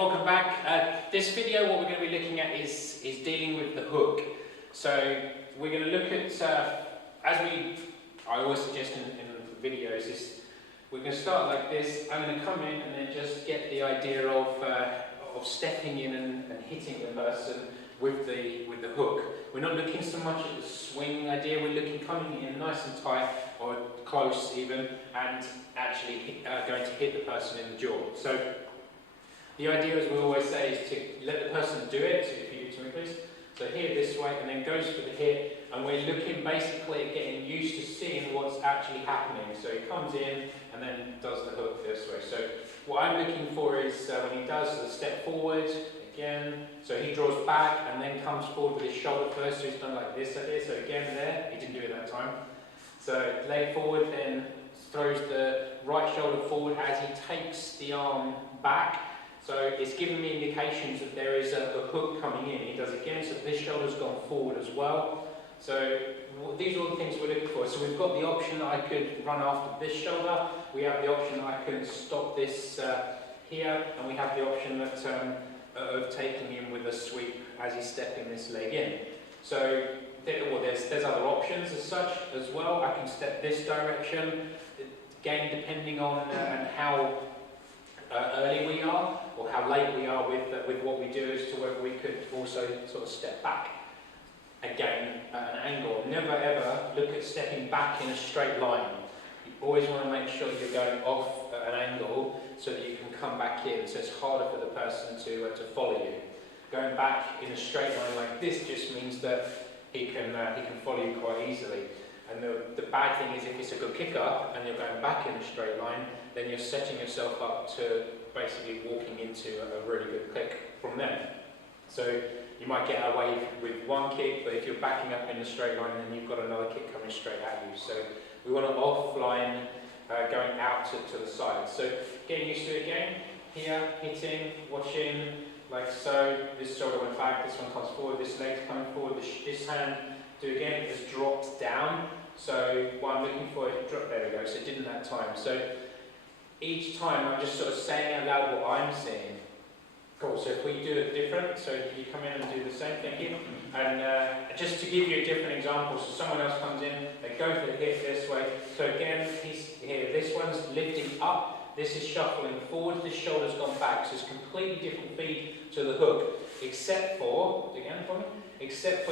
welcome back. This video, what we're going to be looking at is dealing with the hook. So we're going to look at, I always suggest in videos, is we're going to start like this. I'm going to come in and then just get the idea of stepping in and hitting the person with the hook. We're not looking so much at the swing idea, we're looking coming in nice and tight, or close even, and actually going to hit the person in the jaw. So the idea, as we always say, is to let the person do it. So if you do it to me, please. So here this way, and then goes for the hit, and we're looking basically at getting used to seeing what's actually happening. So he comes in and then does the hook this way. So what I'm looking for is when he does the step forward, again, so he draws back and then comes forward with his shoulder first, so he's done like this idea. So again there, he didn't do it that time. So leg forward, then throws the right shoulder forward as he takes the arm back. So it's giving me indications that there is a hook coming in. He does again, so this shoulder's gone forward as well. So these are all the things we're looking for. So we've got the option that I could run after this shoulder. We have the option that I can stop this here, and we have the option that of taking him with a sweep as he's stepping this leg in. So there's other options as such as well. I can step this direction, again depending on how early we are or how late we are with what we do, as to whether we could also sort of step back again at an angle. Never ever look at stepping back in a straight line. You always want to make sure you're going off at an angle so that you can come back in, so it's harder for the person to follow you. Going back in a straight line like this just means that he can follow you quite easily. And the bad thing is, if it's a good kicker and you're going back in a straight line, then you're setting yourself up to basically walking into a really good kick from there. So you might get away with one kick, but if you're backing up in a straight line, then you've got another kick coming straight at you. So we want to offline going out to the side. So getting used to it again, here, hitting, watching, like so. This shoulder went back, this one comes forward, this leg's coming forward, this hand, do again, it has dropped down. So what I'm looking for is drop, there we go, so it didn't that time. So each time I'm just sort of saying out loud what I'm seeing. Cool, so if we do it different, so you come in and do the same thing here, and just to give you a different example, so someone else comes in, they go for the hit this way, so again, he's here, this one's lifting up, this is shuffling forward, this shoulder's gone back, so it's completely different feed to the hook, except for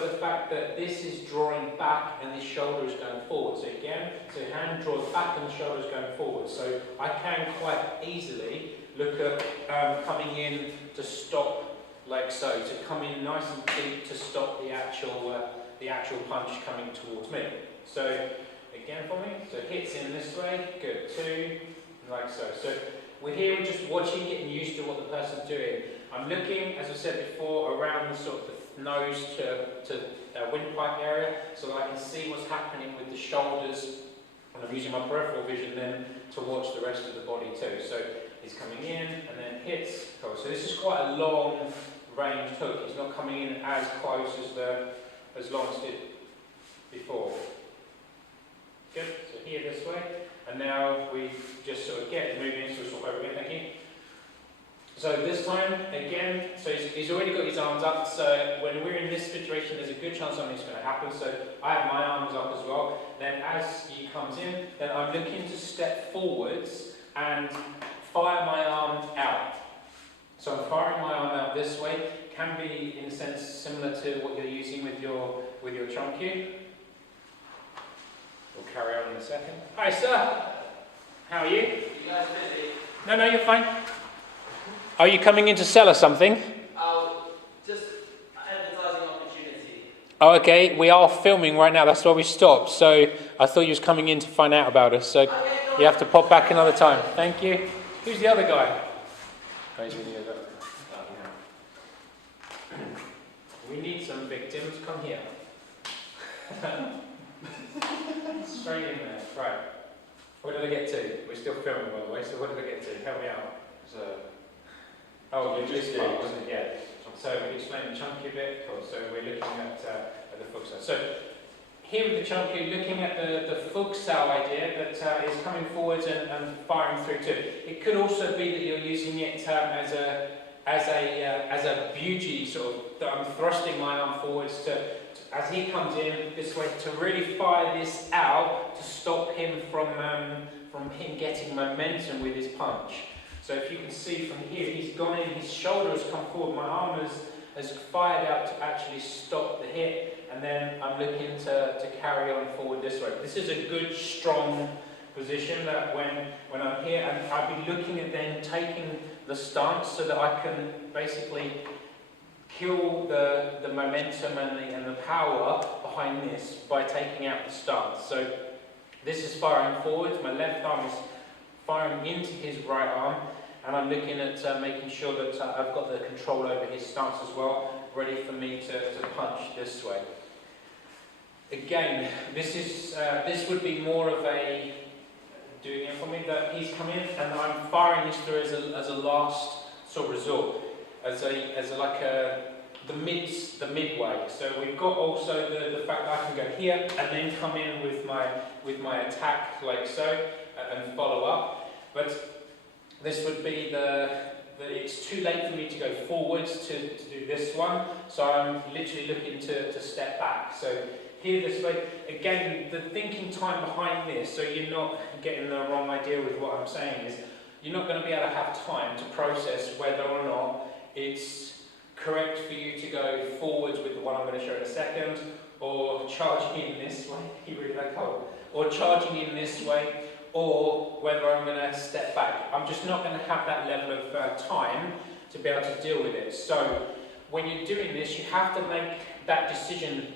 the fact that this is drawing back and this shoulder is going forward. So again, so hand draws back and the shoulder is going forward, so I can quite easily look at coming in to stop like so, to come in nice and deep to stop the actual punch coming towards me. So again for me, so hits in this way, good, two, like so. So we're here, we're just watching, getting used to what the person's doing. I'm looking, as I said before, around the sort of the nose to windpipe area, so that I can see what's happening with the shoulders, and I'm using my peripheral vision then to watch the rest of the body too. So he's coming in and then hits. Cool. So this is quite a long ranged hook. He's not coming in as close as Lawrence did before. Good. So here this way, and now we just sort of get moving. So we'll swap over again. Thank you. So this time again, so he's already got his arms up. So when we're in this situation, there's a good chance something's going to happen. So I have my arms up as well. Then as he comes in, then I'm looking to step forwards and fire my arm out. So I'm firing my arm out this way. Can be in a sense similar to what you're using with your trump cue. We'll carry on in a second. Hi sir, how are you? You guys busy? No, you're fine. Are you coming in to sell us something? Just advertising opportunity. Oh, okay. We are filming right now. That's why we stopped. So I thought you was coming in to find out about us. So you have to pop back another time. Thank you. Who's the other guy? Oh, he's with you. We need some victims. Come here. Straight in there. Right. What did I get to? We're still filming, by the way. So what did I get to? Help me out. Oh, you just did, wasn't it? Yeah. So we explained the chunky bit. Cool. So we're looking at the foot side. So here with the chunky, looking at the Fugsal idea that is coming forwards and firing through too. It could also be that you're using it as a as a bugey sort of, that I'm thrusting my arm forwards to, as he comes in this way, to really fire this out to stop him from him getting momentum with his punch. So if you can see from here, he's gone in, his shoulder has come forward, my arm has fired out to actually stop the hit, and then I'm looking to carry on forward this way. This is a good, strong position that when I'm here, and I'll be looking at then taking the stance so that I can basically kill the momentum and the power behind this by taking out the stance. So this is firing forwards, my left arm is firing into his right arm, and I'm looking at making sure that I've got the control over his stance as well, ready for me to punch this way. Again, this would be more of a doing it for me, that he's come in and I'm firing this through as a last sort of resort, the midway. So we've got also the fact that I can go here and then come in with my attack like so and follow up. But this would be it's too late for me to go forwards to do this one, so I'm literally looking to step back. So here this way, again, the thinking time behind this, so you're not getting the wrong idea with what I'm saying, is you're not going to be able to have time to process whether or not it's correct for you to go forwards with the one I'm going to show in a second, or charging in this way, you really like cold, or charging in this way, or whether I'm going to step back. I'm just not going to have that level of time to be able to deal with it. So when you're doing this, you have to make that decision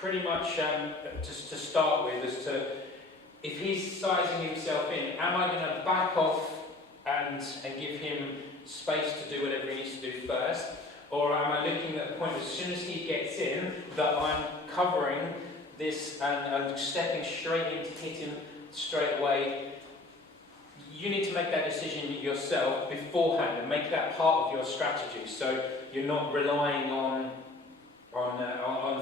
pretty much to start with, as to if he's sizing himself in, am I going to back off and give him space to do whatever he needs to do first, or am I looking at the point as soon as he gets in that I'm covering this and stepping straight in to hit him straight away? You need to make that decision yourself beforehand and make that part of your strategy, so you're not relying on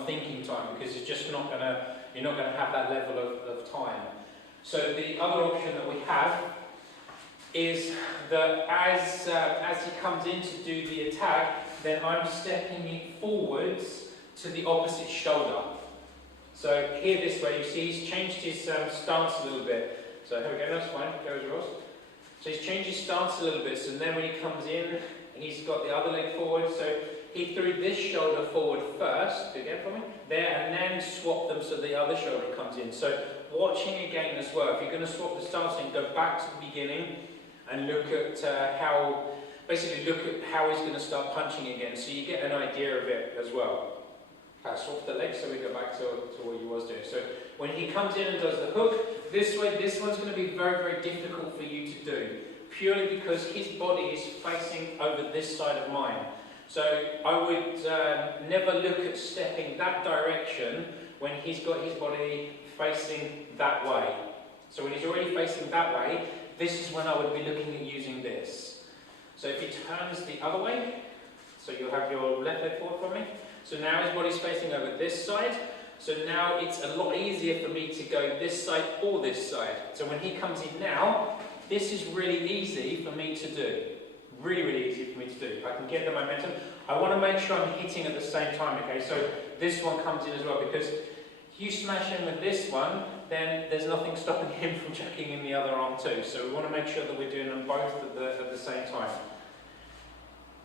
thinking time, because it's just not gonna, you're not going to have that level of time. So the other option that we have is that as he comes in to do the attack, then I'm stepping forwards to the opposite shoulder. So here this way, you see he's changed his stance a little bit. So here we go, that's fine, go as yours. So he's changed his stance a little bit, so then when he comes in, he's got the other leg forward, so he threw this shoulder forward first, again for me, there, and then swap them so the other shoulder comes in. So watching again as well, if you're going to swap the stance in, go back to the beginning and look at how he's going to start punching again, so you get an idea of it as well. Swap the legs, so we go back to what he was doing. So when he comes in and does the hook, this way, this one's going to be very, very difficult for you to do, purely because his body is facing over this side of mine. So I would never look at stepping that direction when he's got his body facing that way. So when he's already facing that way, this is when I would be looking at using this. So if he turns the other way, so you'll have your left leg forward from me. So now his body's facing over this side. So now it's a lot easier for me to go this side or this side. So when he comes in now, this is really easy for me to do. Really, really easy for me to do. If I can get the momentum, I want to make sure I'm hitting at the same time, okay? So this one comes in as well, because if you smash him with this one, then there's nothing stopping him from chucking in the other arm too. So we want to make sure that we're doing them both at the same time.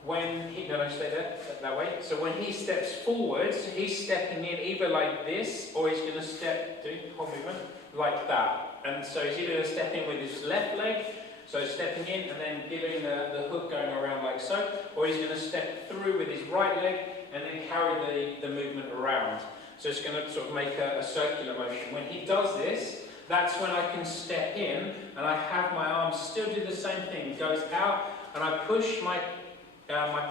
When he, no, stay there, that way. So when he steps forwards, he's stepping in either like this, or he's going to step, do whole movement, like that. And so he's either going to step in with his left leg, so stepping in and then giving the hook going around like so, or he's going to step through with his right leg and then carry the movement around. So it's going to sort of make a circular motion. When he does this, that's when I can step in and I have my arm still do the same thing. It goes out and I push my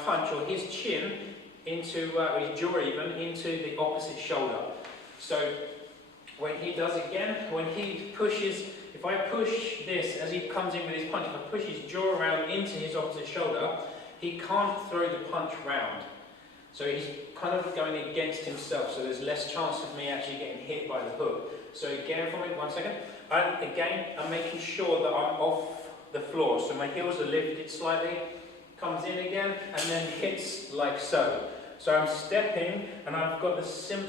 punch, or his chin, into, or his jaw even, into the opposite shoulder. So when he does again, when he pushes, if I push this as he comes in with his punch, if I push his jaw around into his opposite shoulder, he can't throw the punch round. So he's kind of going against himself, so there's less chance of me actually getting hit by the hook. So again, for me, 1 second. And again, I'm making sure that I'm off the floor. So my heels are lifted slightly, comes in again, and then hits like so. So I'm stepping, and I've got the same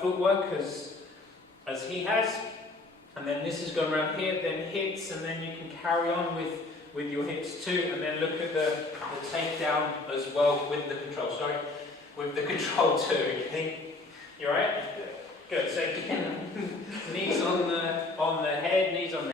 footwork as he has, and then this is going around here, then hits, and then you can carry on with your hits too, and then look at the takedown as well with the control. Sorry, with the control too. You alright? Yeah. Good. So again, knees on the head, knees on the